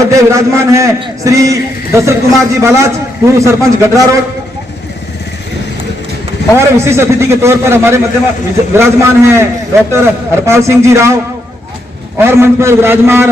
मध्य विराजमान है श्री दशरथ कुमार जी बालाज, पूर्व सरपंच गडरा रोड। और विशिष्ट अतिथि के तौर पर हमारे मध्य विराजमान है डॉक्टर हरपाल सिंह जी राव। और मंच पर विराजमान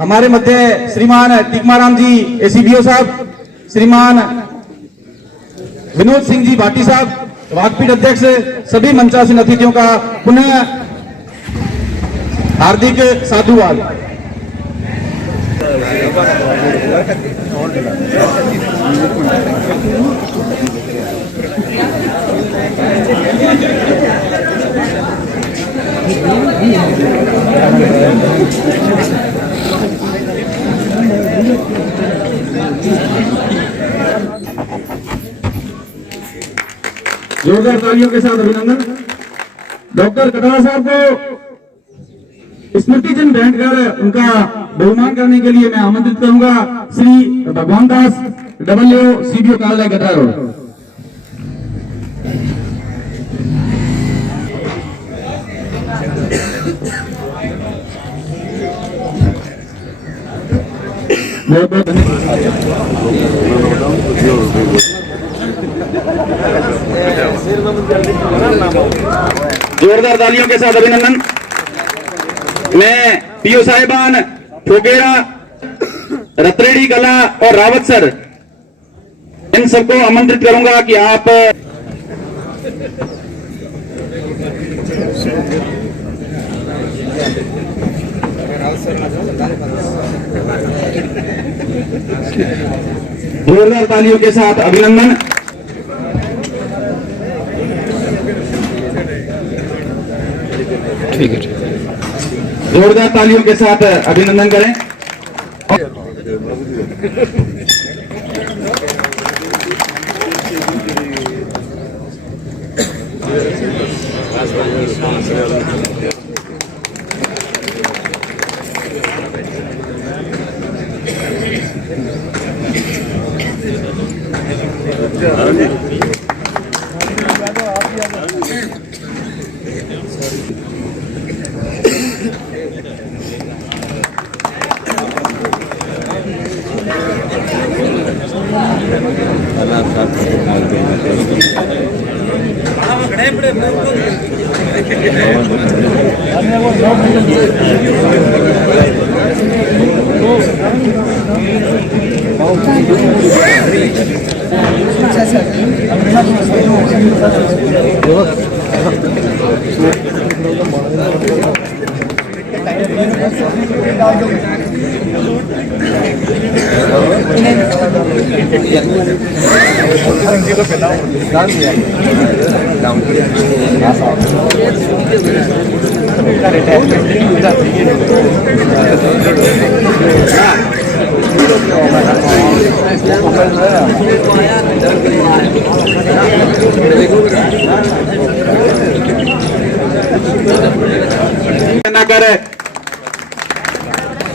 हमारे मध्य श्रीमान टिकमाराम जी एसीबीओ साहब, श्रीमान विनोद सिंह जी भाटी साहब, वाकपीठ अध्यक्ष, सभी मंचासीन अतिथियों का पुनः हार्दिक साधुवाद। जोरदार तालियों के साथ अभिनंदन। डॉक्टर कटारा साहब को स्मृति चिन्ह भेंट कर उनका बहुमान करने के लिए मैं आमंत्रित करूंगा श्री भगवान दास, डब्ल्यू सीबीओ कार्यालय गडरा रोड। बहुत बहुत जोरदार तालियों के साथ अभिनंदन। मैं पीओ साहिबान ठोकेरा, रतरेड़ी कला और रावत सर, इन सबको आमंत्रित करूंगा कि आप जोरदार तालियों के साथ अभिनंदन। ठीक है, जोरदार तालियों के साथ अभिनंदन करें।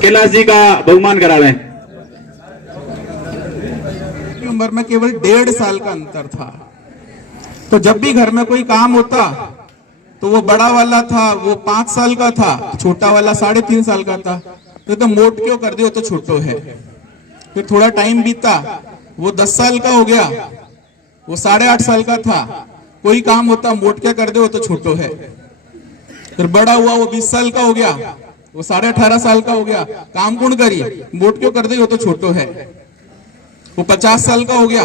कैलाश जी का बहुमान करावें। उम्र में केवल 1.5 साल का अंतर था, तो जब भी घर में कोई काम होता तो वो बड़ा वाला था वो 5 साल का था, छोटा वाला 3.5 साल का था। तो मोट क्यों कर दियो तो छोटो है। फिर थोड़ा टाइम बीता, वो 10 साल का हो गया, वो 8.5 साल का था। कोई काम होता मोट क्या कर दो तो छोटो है। फिर बड़ा हुआ, वो 20 साल का हो गया, वो 18.5 साल का हो गया। काम कौन करी, मोट क्यों कर दे तो छोटो है। वो 50 साल का हो गया,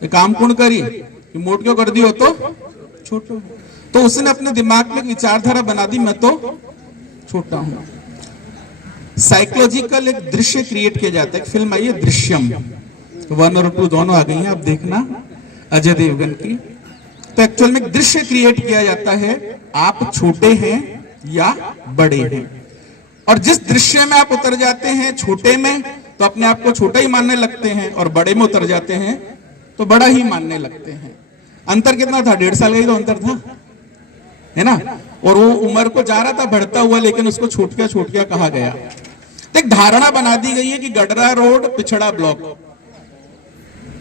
काम कौन करी, मोट क्यों कर दी हो तो छोटो है। तो उसने अपने दिमाग में एक विचारधारा बना दी, मैं तो छोटा हूं। साइकोलॉजिकल एक दृश्य क्रिएट किया जाता है। एक फिल्म आई है दृश्यम, 1 और 2 दोनों आ गई हैं, आप देखना, अजय देवगन की। तो एक्चुअल में एक दृश्य क्रिएट किया जाता है, आप छोटे हैं या बड़े हैं। और जिस दृश्य में आप उतर जाते हैं छोटे में, तो अपने आप को छोटा ही मानने लगते हैं, और बड़े में उतर जाते हैं तो बड़ा ही मानने लगते हैं। अंतर कितना था, 1.5 साल का ही तो अंतर था, है ना। और वो उम्र को जा रहा था बढ़ता हुआ, लेकिन उसको छूट गया कहा गया। तो एक धारणा बना दी गई है कि गडरा रोड पिछड़ा ब्लॉक,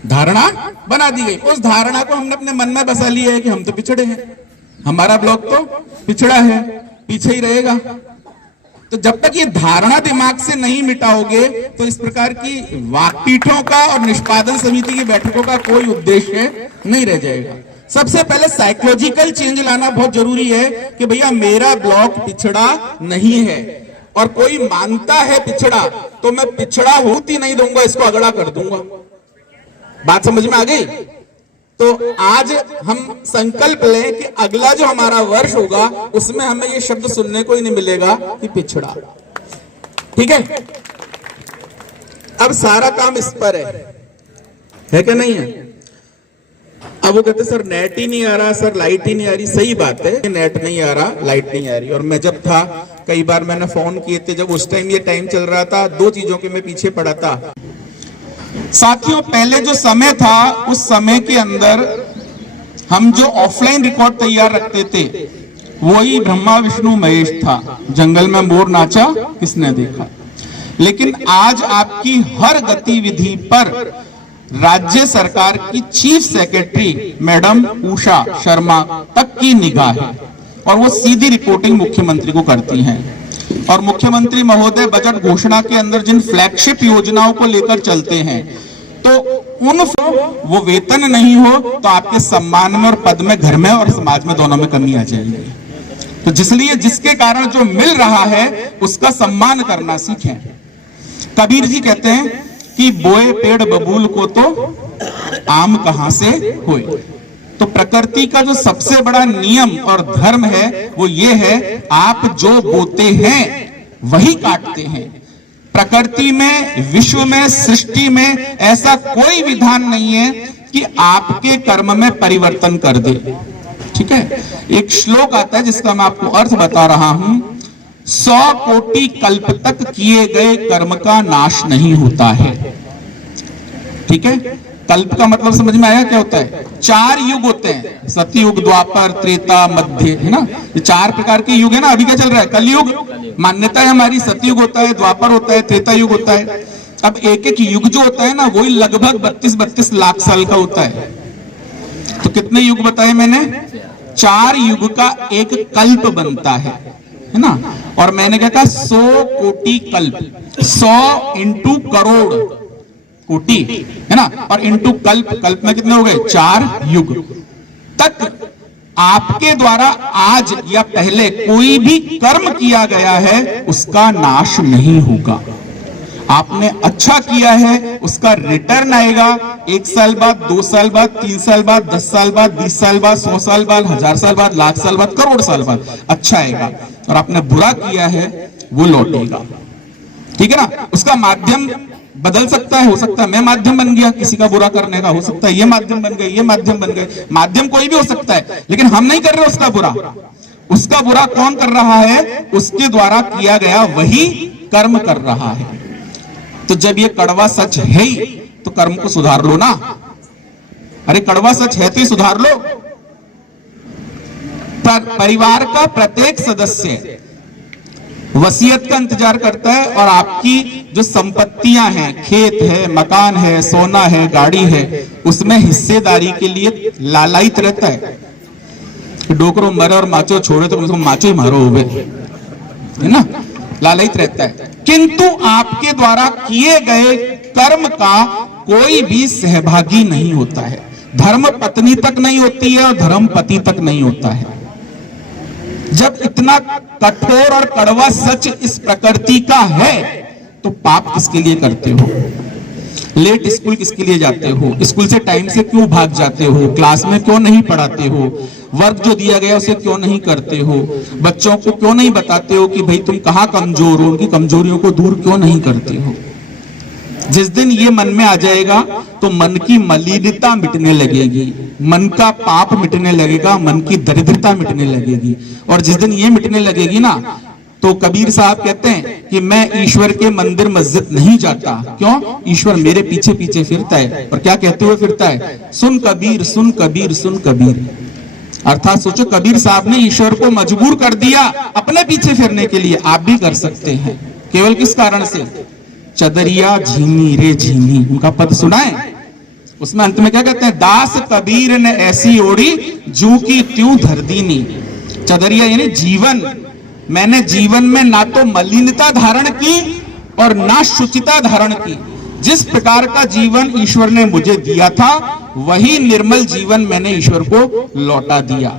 धारणा बना दी गई। उस धारणा को हमने अपने मन में बसा लिया है कि हम तो पिछड़े हैं, हमारा ब्लॉक तो पिछड़ा है, पीछे ही रहेगा। तो जब तक ये धारणा दिमाग से नहीं मिटाओगे तो इस प्रकार की वाकपीठों का और निष्पादन समिति की बैठकों का कोई उद्देश्य नहीं रह जाएगा। सबसे पहले साइकोलॉजिकल चेंज लाना बहुत जरूरी है कि भैया मेरा ब्लॉक पिछड़ा नहीं है, और कोई मानता है पिछड़ा तो मैं पिछड़ा होती नहीं दूंगा, इसको अगड़ा कर दूंगा। बात समझ में आ गई? तो आज हम संकल्प लें कि अगला जो हमारा वर्ष होगा उसमें हमें ये शब्द सुनने को ही नहीं मिलेगा कि पिछड़ा। ठीक है, अब सारा काम इस पर है क्या नहीं है? अब वो कहते सर नेट ही नहीं आ रहा, सर लाइट ही नहीं आ रही। सही बात है, नेट नहीं आ रहा, लाइट नहीं आ रही। और मैं जब था, कई बार मैंने फोन किए थे, जब उस टाइम ये टाइम चल रहा था, दो चीजों के मैं पीछे पड़ा था। साथियों, पहले जो समय था उस समय के अंदर हम जो ऑफलाइन रिकॉर्ड तैयार रखते थे वही ब्रह्मा विष्णु महेश था। जंगल में मोर नाचा किसने देखा। लेकिन आज आपकी हर गतिविधि पर राज्य सरकार की chief secretary madam Usha Sharma तक की निगाह है, और वो सीधी रिपोर्टिंग मुख्यमंत्री को करती हैं। और मुख्यमंत्री महोदय बजट घोषणा के अंदर जिन फ्लैगशिप योजनाओं को लेकर चलते हैं, तो उन वो वेतन नहीं हो तो आपके सम्मान में और पद में, घर में और समाज में, दोनों में कमी आ जाएगी। तो जिसलिए जिसके कारण जो मिल रहा है उसका सम्मान करना सीखें। कबीर जी कहते हैं कि बोए पेड़ बबूल को तो आम कहां से होए। तो प्रकृति का जो सबसे बड़ा नियम और धर्म है वो ये है, आप जो बोते हैं वही काटते हैं। प्रकृति में, विश्व में, सृष्टि में ऐसा कोई विधान नहीं है कि आपके कर्म में परिवर्तन कर दे। ठीक है, एक श्लोक आता है जिसका मैं आपको अर्थ बता रहा हूं। 100 कोटि कल्प तक किए गए कर्म का नाश नहीं होता है। ठीक है, कल्प का मतलब समझ में आया क्या होता है? 4 युग होते हैं, सतयुग, द्वापर, त्रेता, मध्य, है ना। ये 4 प्रकार के युग है ना। अभी क्या चल रहा है? कलयुग। मान्यता है हमारी, सतयुग होता है, द्वापर होता है, त्रेता युग होता है। अब एक एक युग जो होता है ना, वही लगभग 32-32 लाख साल का होता है। तो कितने युग बताए मैंने? 4 युग का एक कल्प बनता है ना। और मैंने क्या कहा? 100 कोटि कल्प, 100 इंटू करोड़ कोटि, है ना, और इंटू कल्प, कल्प में कितने हो गए? 4 युग तक आपके द्वारा आज या पहले कोई भी कर्म किया गया है उसका नाश नहीं होगा। आपने अच्छा किया है उसका रिटर्न आएगा 1 साल बाद, 2 साल बाद, 3 साल बाद, 10 साल बाद, 20 साल बाद, 100 साल बाद, 1000 साल बाद, लाख साल बाद, करोड़ साल बाद अच्छा आएगा। और आपने बुरा किया है वो लौटेगा। ठीक है ना। उसका माध्यम बदल सकता है, हो सकता है मैं माध्यम बन गया किसी का बुरा करने का, हो सकता है ये माध्यम बन गए, ये माध्यम बन गए, माध्यम कोई भी हो सकता है, लेकिन हम नहीं कर रहे उसका बुरा। उसका बुरा कौन कर रहा है? उसके द्वारा किया गया वही कर्म कर रहा है। तो जब ये कड़वा सच है ही तो कर्म को सुधार लो ना। अरे कड़वा सच है तो ही सुधार लो। परिवार का प्रत्येक सदस्य वसीयत का इंतजार करता है, और आपकी जो संपत्तियां हैं, खेत है, मकान है, सोना है, गाड़ी है, उसमें हिस्सेदारी के लिए लालायित रहता है। डोकरो मरे और माचो छोड़े तो उसको माचो ही मारो हुए, है ना, लालायित रहता है। किंतु आपके द्वारा किए गए कर्म का कोई भी सहभागी नहीं होता है। धर्म पत्नी तक नहीं होती है और धर्म पति तक नहीं होता है। जब इतना कठोर और कड़वा सच इस प्रकृति का है तो पाप किसके लिए करते हो? लेट स्कूल किसके लिए जाते हो? स्कूल से टाइम से क्यों भाग जाते हो? क्लास में क्यों नहीं पढ़ाते हो? वर्क जो दिया गया उसे क्यों नहीं करते हो? बच्चों को क्यों नहीं बताते हो कि भाई तुम कहां कमजोर हो? उनकी कमजोरियों को दूर क्यों नहीं करते हो? जिस दिन ये मन में आ जाएगा तो मन की मलिनता मिटने लगेगी, मन का पाप मिटने लगेगा, मन की दरिद्रता मिटने लगेगी। और जिस दिन ये मिटने लगेगी ना, तो कबीर साहब कहते हैं कि मैं ईश्वर के मंदिर मस्जिद नहीं जाता। क्यों? ईश्वर मेरे पीछे पीछे फिरता है। और क्या कहते हुए फिरता है? सुन कबीर, सुन कबीर, सुन कबीर। अर्थात सोचो, कबीर साहब ने ईश्वर को मजबूर कर दिया अपने पीछे फिरने के लिए। आप भी कर सकते हैं। केवल किस कारण से? चदरिया झीमी रे झीमी, उनका पद सुना है? उसमें अंत में क्या कहते हैं? दास कबीर ने ऐसी ओढ़ी जू की त्यों धर दीनी। चदरिया यानी जीवन, मैंने जीवन में ना तो मलिनता धारण की और ना शुचिता धारण की। जिस प्रकार का जीवन ईश्वर ने मुझे दिया था, वही निर्मल जीवन मैंने ईश्वर को लौटा दिया।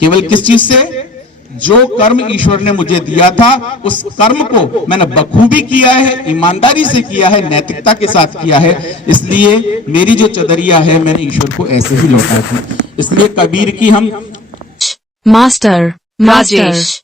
केवल किस चीज से? जो कर्म ईश्वर ने मुझे दिया था, उस कर्म को मैंने बखूबी किया है, ईमानदारी से किया है, नैतिकता के साथ किया है। इसलिए मेरी जो चदरिया है, मैंने ईश्वर को ऐसे ही लौटा दी। इसलिए कबीर की हम मास्टर राजेश